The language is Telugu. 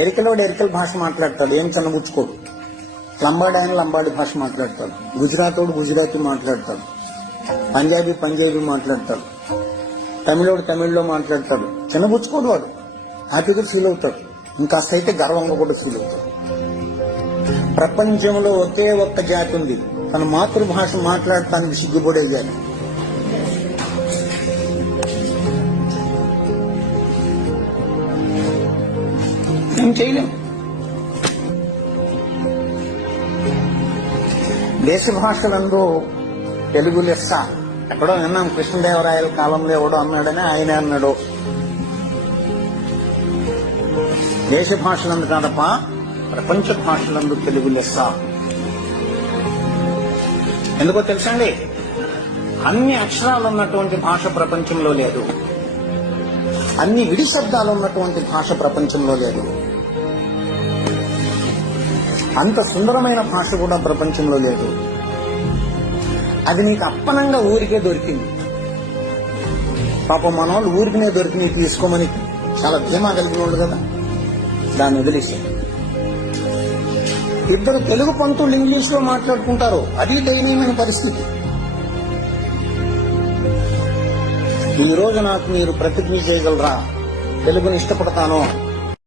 ఎరికలోడు ఎరికల భాష మాట్లాడతాడు, ఏం చిన్నబుచ్చుకోడు. లంబాడి ఆయన లంబాడి భాష మాట్లాడతాడు, గుజరాతోడు గుజరాతీ మాట్లాడతాడు, పంజాబీ మాట్లాడతాడు, తమిళోడు తమిళ్లో మాట్లాడతాడు. చిన్నబుచ్చుకోడు, వాడు హ్యాపీగా ఫీల్ అవుతాడు. ఇంకాస్త అయితే గర్వంగా కూడా ఫీల్ అవుతాడు. ప్రపంచంలో ఒకే ఒక్క జాతి ఉంది, తన మాతృభాష మాట్లాడటానికి సిగ్గుపడే జాతి. ఏం చేయలేం. దేశ భాషలందు తెలుగు లెస్స. ఎక్కడో విన్నాం, కృష్ణదేవరాయల కాలంలో ఎవడో అన్నాడని ఆయన అన్నాడు. దేశ భాషలందు కాదప్ప, ప్రపంచ భాషలందు తెలుగు లెస్స. ఎందుకో తెలుసండి, అన్ని అక్షరాలు ఉన్నటువంటి భాష ప్రపంచంలో లేదు, అన్ని విడి శబ్దాలు ఉన్నటువంటి భాష ప్రపంచంలో లేదు, అంత సుందరమైన భాష కూడా ప్రపంచంలో లేదు. అది నీకు అప్పనంగా ఊరికే దొరికింది. పాపం మనోళ్ళు ఊరికినే దొరికినాయి తీసుకోమని చాలా ధీమా కలిగిన వాళ్ళు కదా, దాన్ని వదిలేసి ఇద్దరు తెలుగు పంతులు ఇంగ్లీష్ లో మాట్లాడుకుంటారు, అది దయనీయమైన పరిస్థితి. ఈ రోజు నాకు మీరు ప్రతిజ్ఞ చేయగలరా, తెలుగుని ఇష్టపడతాను,